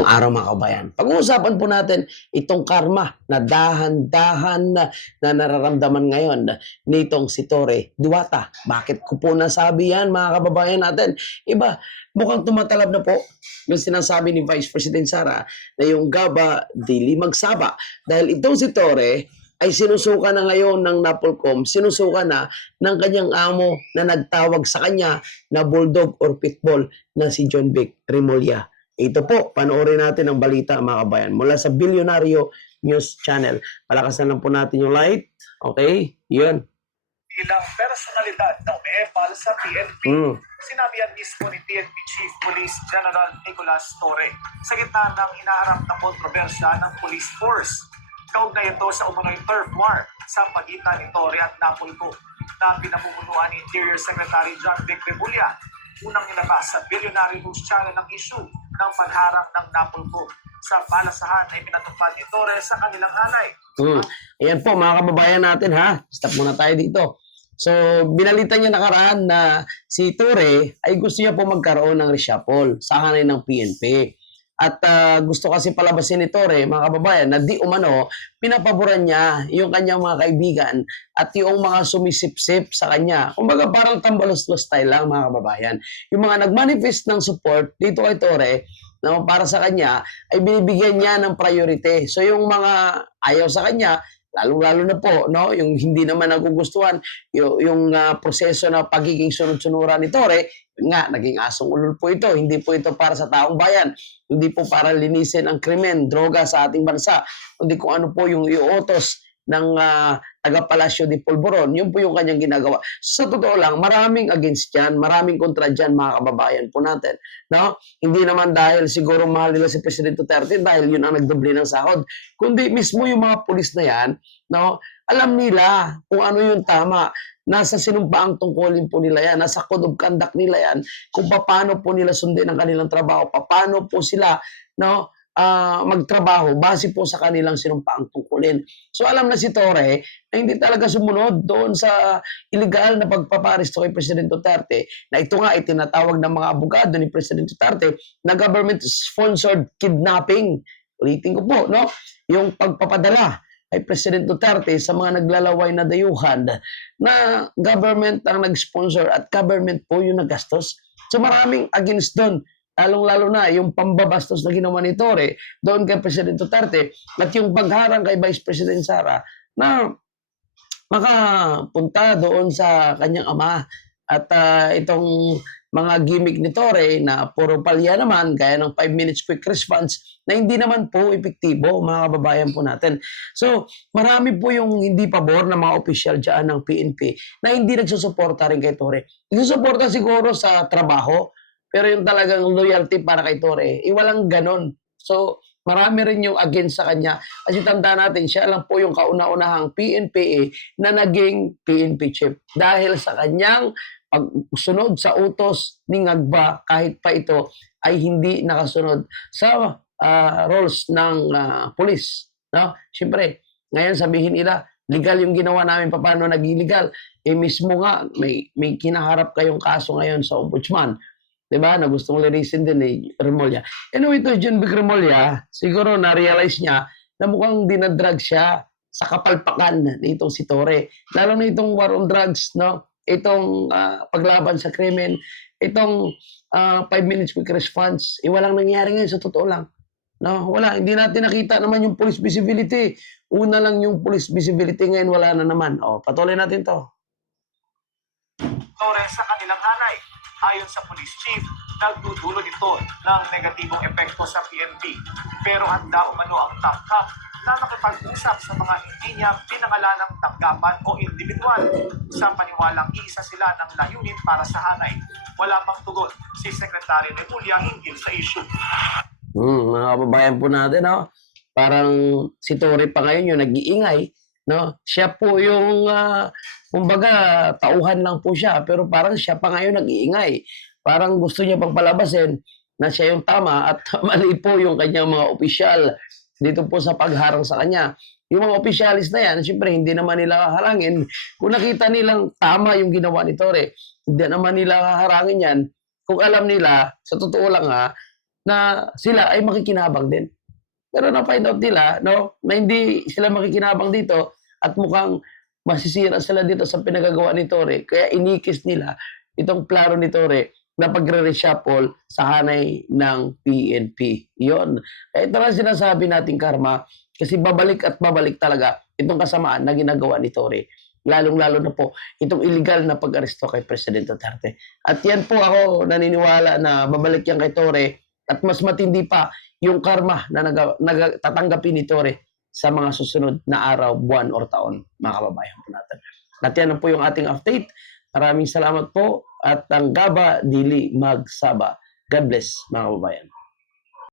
Magandang araw mga kabayan. Pag-uusapan po natin itong karma na dahan-dahan na, na nararamdaman ngayon nitong si Tore Duwata. Bakit ko po nasabi yan mga kababayan natin? Iba, mukhang tumatalab na po yung sinasabi ni Vice President Sara na yung gaba dili magsaba. Dahil itong si Tore ay sinusuka na ngayon ng Napolcom, sinusuka na ng kanyang amo na nagtawag sa kanya na bulldog or pitbull na si John Vic Remulla. Ito po, panoorin natin ang balita mga kabayan mula sa Bilyonaryo News Channel. Palakasan lang po natin yung light. Okay? Yun. ilang personalidad na umiepal sa PNP. Mm. Sinabi yan mismo ni PNP Chief Police General Nicolas Torre sa gitna ng inaharap na kontrobersya ng police force. Kaugnay ito sa umunoy turf war sa pagitan ni Torre at Napolco na pinamumunuan ni Interior Secretary John Vic Remulla. Unang nilabas sa Billionaire News Channel ang issue ng pagharang ng Napolco. Sa palasahan ay pinatupad ni Torre sa kanilang hanay. Mm. Ayan po mga kababayan natin ha. Stop muna tayo dito. So, binalita niya nakaraan na si Ture ay gusto niya po magkaroon ng reshuffle sa hanay ng PNP. At ah, gusto kasi palabasin ni Tore, mga kababayan, na di umano, pinapaboran niya yung kanyang mga kaibigan at yung mga sumisip-sip sa kanya. Kumbaga parang tambalos-los style lang mga kababayan. Yung mga nag-manifest ng support dito kay Tore, na para sa kanya, ay binibigyan niya ng priority. So yung mga ayaw sa kanya, lalong-lalo na po, no, yung hindi naman nagugustuhan, yung, yung ah, proseso na pagiging sunod-sunuran ni yun nga, naging asong ulol po ito. Hindi po ito para sa taong bayan. Hindi po para linisin ang krimen, droga sa ating bansa. Kundi kung ano po yung iutos ng ah, taga-Palasyo de Polvoron. Yun po yung kanyang ginagawa. Sa totoo lang, maraming against yan, maraming kontra dyan, mga kababayan po natin. No? Hindi naman dahil siguro mahal nila si President Duterte dahil yun ang nagdoble ng sahod. Kundi mismo yung mga pulis na yan, no? alam nila kung ano yung tama. Nasa sinumpaang tungkulin po nila yan, nasa code of conduct nila yan, kung paano po nila sundin ang kanilang trabaho, paano po sila no, ah, magtrabaho base po sa kanilang sinumpaang tungkulin. So alam na si Torre na hindi talaga sumunod doon sa illegal na pagpaparesto kay President Duterte na ito nga ay tinatawag ng mga abogado ni President Duterte na government-sponsored kidnapping. Ulitin ko po, no? Yung pagpapadala kay President Duterte sa mga naglalaway na dayuhan na government ang nag-sponsor at government po yung nagastos. So maraming against doon. Lalong-lalo na yung pambabastos na ginawa ni Torre doon kay President Duterte at yung pagharang kay Vice President Sara na makapunta doon sa kanyang ama at ah, itong mga gimmick ni Torre na puro palya naman, gaya ng 5 minutes quick response, na hindi naman po epektibo, mga kababayan po natin. So, marami po yung hindi pabor ng mga opisyal dyan ng PNP na hindi nagsusuporta rin kay Torre. Nagsusuporta siguro sa trabaho, pero yung talagang loyalty para kay Torre, eh, walang ganon. So, marami rin yung against sa kanya. Kasi tanda natin, siya lang po yung kauna-unahang PNPA na naging PNP chief. Dahil sa kanyang pagsunod sa utos ni Ngagba, kahit pa ito ay hindi nakasunod sa ah, roles ng ah, police. No? Siyempre, ngayon sabihin nila, legal yung ginawa namin, paano naging legal? Eh mismo nga, may, may kinaharap kayong kaso ngayon sa ombudsman. 'Di ba? Na gustong linisin din ni Remulla. Anyway, ito John Vic Remulla, siguro na-realize niya na mukhang dinadrag siya sa kapalpakan nitong si Torre. Lalo na itong war on drugs, no? Itong ah, paglaban sa krimen, itong 5 minutes quick response, eh, walang nangyari ngayon sa totoo lang. No, wala. Hindi natin nakita naman yung police visibility. Una lang yung police visibility, ngayon wala na naman. O, patuloy natin to. Torres sa kanilang hanay. Ayon sa police chief, nagdudulot ito ng negatibong epekto sa PNP. Pero handa umano ang TACCAP na makipag-usap sa mga hindi niya pinangalanang tanggapan o individual sa paniwalang iisa sila ng layunin para sa hanay. Wala pang tugon si Secretary Remulla hinggil sa issue. Hmm, mga kababayan po natin, no? Parang si Tori pa ngayon yung nag-iingay, no? Siya po yung, ah, kumbaga, tauhan lang po siya, pero parang siya pa ngayon nag-iingay. Parang gusto niya pang palabasin na siya yung tama at mali po yung kanyang mga opisyal dito po sa pagharang sa kanya. Yung mga opisyalis na yan, siyempre hindi naman nila haharangin. Kung nakita nilang tama yung ginawa ni Tore, hindi naman nila haharangin yan. Kung alam nila, sa totoo lang ha, na sila ay makikinabang din. Pero na-find out nila no, na hindi sila makikinabang dito at mukhang masisira sila dito sa pinagagawa ni Tore. Kaya inikis nila itong plano ni Tore na pagre-reshuffle sa hanay ng PNP. Yon. Kaya ito lang sinasabi natin, Karma, kasi babalik at babalik talaga itong kasamaan na ginagawa ni Tore. Lalong-lalo na po itong illegal na pag-aresto kay President Duterte. At yan po ako naniniwala na babalik yan kay Tore at mas matindi pa yung karma na naga, naga- tatanggapin ni Tore sa mga susunod na araw, buwan or taon, mga kababayan po natin. At yan po yung ating update. Maraming salamat po at ang Gaba Dili Magsaba. God bless mga kababayan.